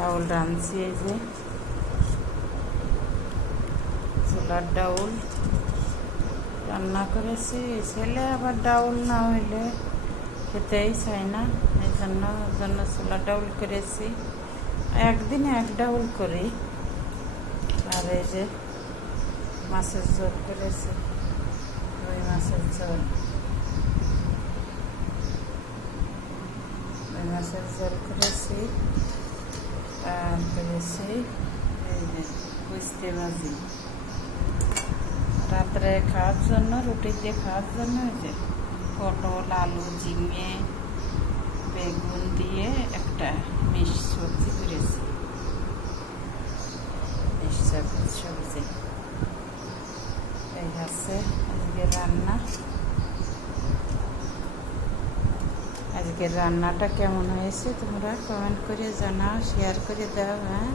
ডাউল রাঁধছি, এই যে ছোলার ডাউল রান্না করেছি। ছেলে আবার ডাউল না হইলে খেতেই চাই না, এই জন্য ছোলার ডাউল করেছি। একদিনে এক ডাউল করি। আর এই যে মাছের ঝোল করেছি, রুই মাছের ঝোল। রুই মাছের ঝোল করেছি। আর করেছি এই যে কুস্তে ভাজি। রাত্রে খাওয়ার জন্য, রুটি দিয়ে খাওয়ার জন্য এই যে পটল, আলু, ঝিঙে, বেগুন দিয়ে একটা মিক্স সবজি করেছি। মিক্স সবজি এই আছে আজকে রান্না। আজকের রান্নাটা কেমন হয়েছে তোমরা কমেন্ট করে জানাও, শেয়ার করে দাও। হ্যাঁ।